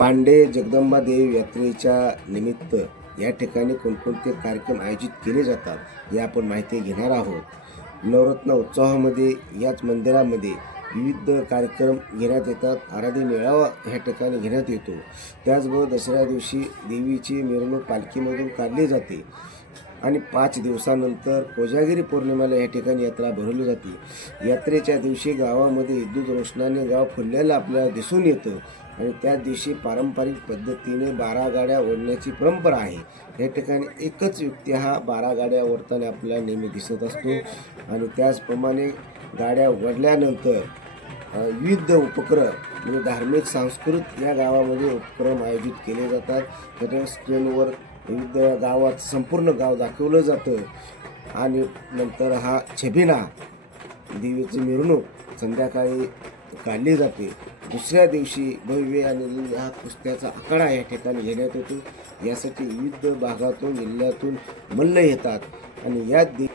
पांडे जगदंबा देवी यात्रेच्या निमित्त या ठिकाणी कोणकोणते कार्यक्रम आयोजित केले जातात या आपण माहिती घेणार आहोत. नवरत्न उत्सवामध्ये याच मंदिरामध्ये विविध कार्यक्रम घेण्यात येतात. आराधी मेळावा ह्या ठिकाणी घेण्यात येतो. त्याचबरोबर दसऱ्या दिवशी देवीची मिरवणूक पालखीमधून काढली जाते. आणि पाच दिवसानंतर कोजागिरी पौर्णिमेला या ठिकाणी यात्रा भरवली जाते. यात्रेच्या दिवशी गावामध्ये विद्युत रोषणाने गाव फुललेलं आपल्याला दिसून येतं आणि त्या दिवशी पारंपरिक पद्धतीने बारा गाड्या ओढण्याची परंपरा आहे. या ठिकाणी एकच व्यक्ती हा बारा गाड्या ओढताना आपल्याला नेहमी दिसत असतो आणि त्याचप्रमाणे गाड्या ओढल्यानंतर विविध उपक्रम म्हणजे धार्मिक सांस्कृतिक या गावामध्ये उपक्रम आयोजित केले जातात. त्याच्या स्क्रीनवर विविध गावात संपूर्ण गाव दाखवलं जातं. आणि नंतर हा छबिना देवीची मिरवणूक संध्याकाळी काढली जाते. दुसऱ्या दिवशी भव्य आणि हा कुस्त्याचा आखाडा या ठिकाणी घेण्यात येतो. यासाठी विविध भागातून जिल्ह्यातून मल्ल येतात. आणि या दि